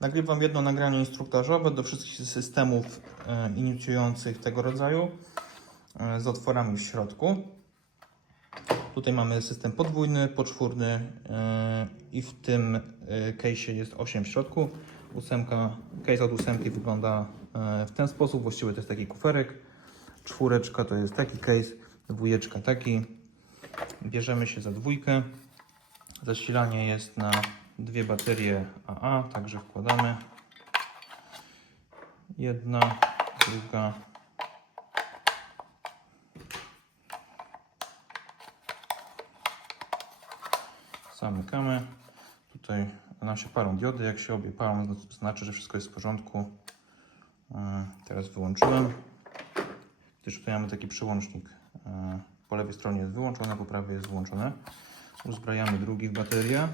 Nagrywam jedno nagranie instruktażowe do wszystkich systemów e, inicjujących tego rodzaju e, z otworami w środku. Tutaj mamy system podwójny, poczwórny e, i w tym e, case'ie jest 8 w środku. Ósemka, case od ósemki wygląda w ten sposób. Właściwie to jest taki kuferek. Czwóreczka to jest taki case, dwójeczka taki. Bierzemy się za dwójkę. Zasilanie jest na dwie baterie AA, także wkładamy. Jedna, druga. Zamykamy. Tutaj nam się palą diody. Jak się obie palą, to znaczy, że wszystko jest w porządku. E, Teraz wyłączyłem. Gdyż tutaj mamy taki przełącznik. E, Po lewej stronie jest wyłączone, po prawej jest włączone. Uzbrajamy drugi w baterię.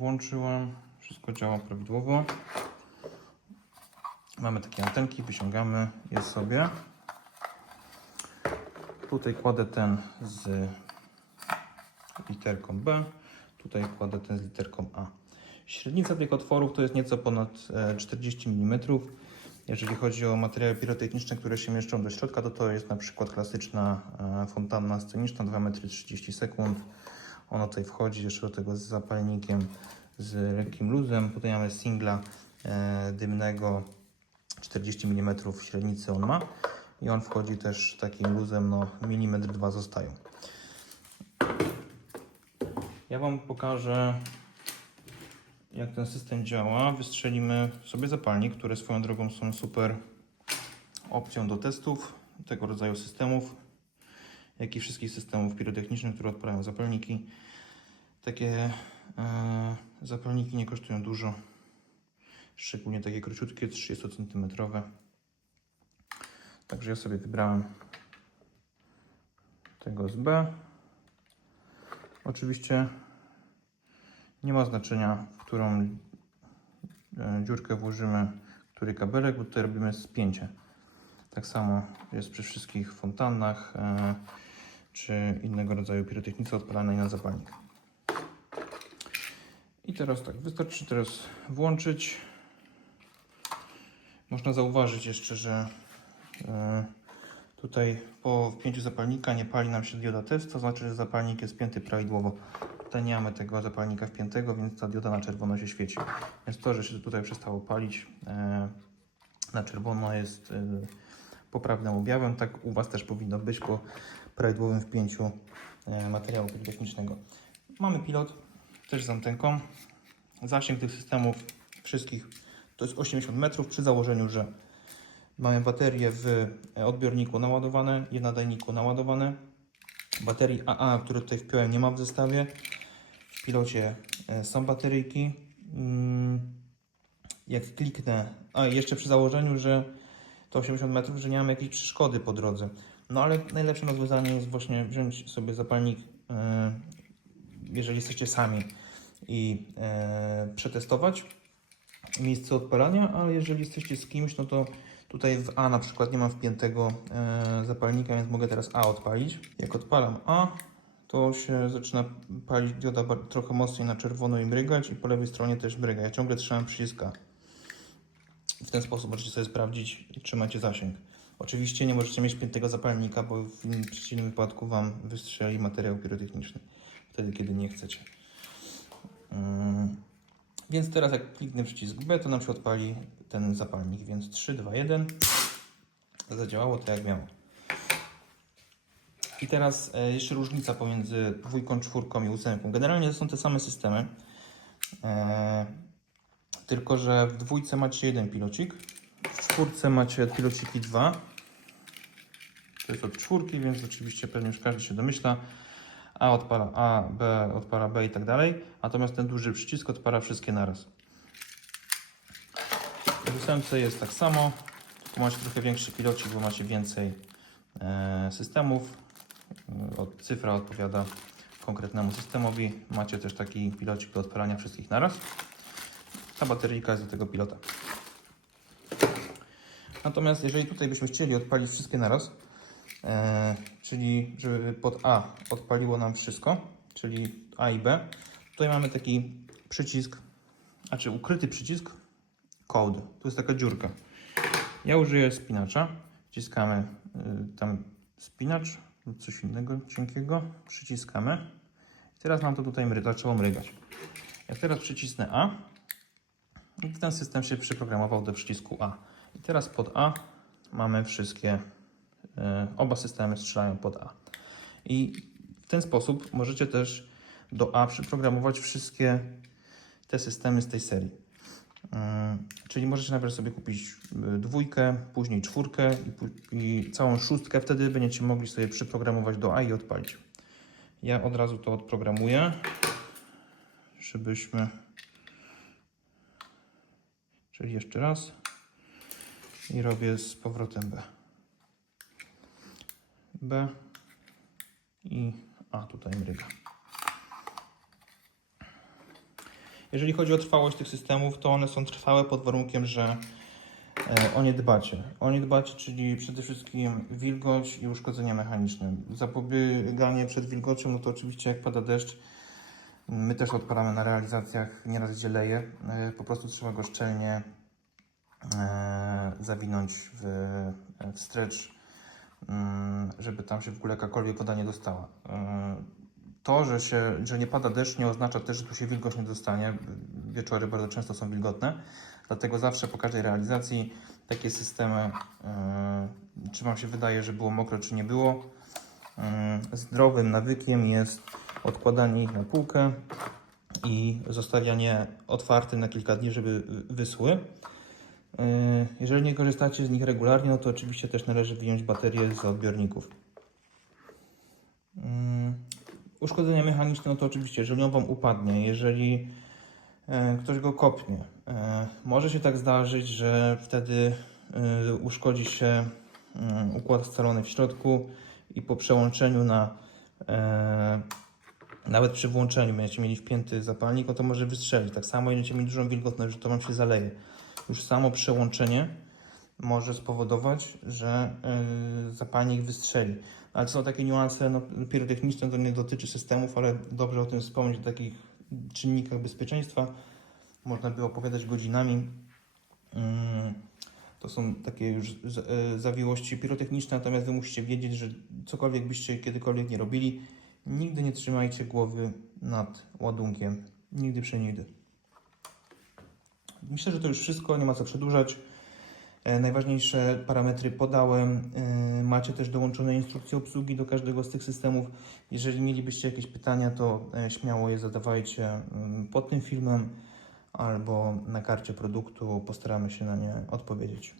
Włączyłem. Wszystko działa prawidłowo. Mamy takie antenki, wyciągamy je sobie. Tutaj kładę ten z literką B, tutaj kładę ten z literką A. Średnica tych otworów to jest nieco ponad e, 40 mm. Jeżeli chodzi o materiały pirotechniczne, które się mieszczą do środka, to to jest na przykład klasyczna e, fontanna sceniczna 2,30 m sekund. Ona tutaj wchodzi jeszcze do tego z zapalnikiem z lekkim luzem. Tutaj mamy singla e, dymnego 40 mm średnicy on ma i on wchodzi też takim luzem, no milimetr dwa zostają. Ja Wam pokażę jak ten system działa. Wystrzelimy sobie zapalnik, które swoją drogą są super opcją do testów tego rodzaju systemów, jak i wszystkich systemów pirotechnicznych, które odpalają zapalniki. Takie e, zapalniki nie kosztują dużo, szczególnie takie króciutkie, 30 cm. Także ja sobie wybrałem tego z B. Oczywiście nie ma znaczenia, w którą e, dziurkę włożymy, który kabelek, bo tutaj robimy spięcie. Tak samo jest przy wszystkich fontannach e, czy innego rodzaju pirotechnice odpalanej na zapalnik. I teraz tak, wystarczy teraz włączyć. Można zauważyć jeszcze, że e, tutaj po wpięciu zapalnika nie pali nam się dioda test, to znaczy, że zapalnik jest spięty prawidłowo. Tutaj nie mamy tego zapalnika wpiętego, więc ta dioda na czerwono się świeci. Więc to, że się tutaj przestało palić e, na czerwono jest e, poprawnym objawem. Tak u Was też powinno być po prawidłowym wpięciu e, materiału pirotechnicznego. Mamy pilot, też z antenką. Zasięg tych systemów wszystkich to jest 80 metrów przy założeniu, że mamy baterie w odbiorniku naładowane, je na dajniku naładowane. Baterii AA, które tutaj wpiąłem, nie ma w zestawie. W pilocie e, są bateryjki. Mm, Jak kliknę, a jeszcze przy założeniu, że to 80 metrów, że nie mamy jakiejś przeszkody po drodze. No ale najlepszym rozwiązaniem jest właśnie wziąć sobie zapalnik, e, jeżeli jesteście sami i e, przetestować miejsce odpalania, ale jeżeli jesteście z kimś, no to tutaj w A na przykład nie mam wpiętego e, zapalnika, więc mogę teraz A odpalić. Jak odpalam A, to się zaczyna palić dioda trochę mocniej na czerwono i mrygać i po lewej stronie też mryga. Ja ciągle trzymam przycisk A. W ten sposób możecie sobie sprawdzić, czy macie zasięg. Oczywiście nie możecie mieć piętego zapalnika, bo w przeciwnym wypadku Wam wystrzeli materiał pirotechniczny. Wtedy, kiedy nie chcecie. Mm. Więc teraz jak kliknę przycisk B, to nam się odpali ten zapalnik. Więc 3, 2, 1. Zadziałało to jak miało. I teraz e, jeszcze różnica pomiędzy dwójką, czwórką i ósemką. Generalnie to są te same systemy. Tylko, że w dwójce macie jeden pilocik. W czwórce macie pilociki dwa. To jest od czwórki, więc oczywiście pewnie już każdy się domyśla. A odpala A, B odpala B i tak dalej. Natomiast ten duży przycisk odpala wszystkie naraz. W ósemce jest tak samo. Tu macie trochę większy pilocik, bo macie więcej e, systemów. E, Od, cyfra odpowiada konkretnemu systemowi. Macie też taki pilocik do odpalania wszystkich naraz. Ta bateryjka jest do tego pilota. Natomiast jeżeli tutaj byśmy chcieli odpalić wszystkie naraz, e, czyli żeby pod A odpaliło nam wszystko, czyli A i B, tutaj mamy taki przycisk, znaczy ukryty przycisk code. To jest taka dziurka. Ja użyję spinacza. Wciskamy y, tam spinacz lub coś innego cienkiego. Przyciskamy. Teraz nam to tutaj mry, zaczęło mrygać. Jak teraz przycisnę A, i ten system się przyprogramował do przycisku A. I teraz pod A mamy wszystkie, y, oba systemy strzelają pod A. I w ten sposób możecie też do A przyprogramować wszystkie te systemy z tej serii. Mm, Czyli możecie najpierw sobie kupić y, dwójkę, później czwórkę i, i całą szóstkę. Wtedy będziecie mogli sobie przyprogramować do A i odpalić. Ja od razu to odprogramuję, żebyśmy. Czyli jeszcze raz i robię z powrotem B. B i A tutaj mryga. Jeżeli chodzi o trwałość tych systemów, to one są trwałe pod warunkiem, że e, o nie dbacie. O nie dbacie, czyli przede wszystkim wilgoć i uszkodzenia mechaniczne. Zapobieganie przed wilgocią, no to oczywiście jak pada deszcz, my też odpalamy na realizacjach, nieraz gdzie leje, e, po prostu trzeba go szczelnie e, zawinąć w, w stretch, mm, żeby tam się w ogóle jakakolwiek woda nie dostała. E, to, że, się, że nie pada deszcz, nie oznacza też, że tu się wilgoć nie dostanie. Wieczory bardzo często są wilgotne, dlatego zawsze po każdej realizacji takie systemy, czy Wam się wydaje, że było mokro, czy nie było, zdrowym nawykiem jest odkładanie ich na półkę i zostawianie otwartym na kilka dni, żeby wyschły. Yy, Jeżeli nie korzystacie z nich regularnie, no to oczywiście też należy wyjąć baterie z odbiorników. Mm, Uszkodzenia mechaniczne, no to oczywiście, jeżeli on Wam upadnie, jeżeli e, ktoś go kopnie, e, może się tak zdarzyć, że wtedy e, uszkodzi się mm, układ scalony w środku i po przełączeniu na e, nawet przy włączeniu będziecie mieli wpięty zapalnik, no to może wystrzelić. Tak samo będziecie mieli dużą wilgotność, że to Wam się zaleje. Już samo przełączenie może spowodować, że y, zapalnik wystrzeli. Ale są takie niuanse no, pirotechniczne, to nie dotyczy systemów, ale dobrze o tym wspomnieć, o takich czynnikach bezpieczeństwa. Można by opowiadać godzinami. Mm, To są takie już y, zawiłości pirotechniczne, natomiast Wy musicie wiedzieć, że cokolwiek byście kiedykolwiek nie robili, nigdy nie trzymajcie głowy nad ładunkiem. Nigdy przenigdy. Myślę, że to już wszystko, nie ma co przedłużać. E, Najważniejsze parametry podałem. E, Macie też dołączone instrukcje obsługi do każdego z tych systemów. Jeżeli mielibyście jakieś pytania, to e, śmiało je zadawajcie mm, pod tym filmem albo na karcie produktu. Postaramy się na nie odpowiedzieć.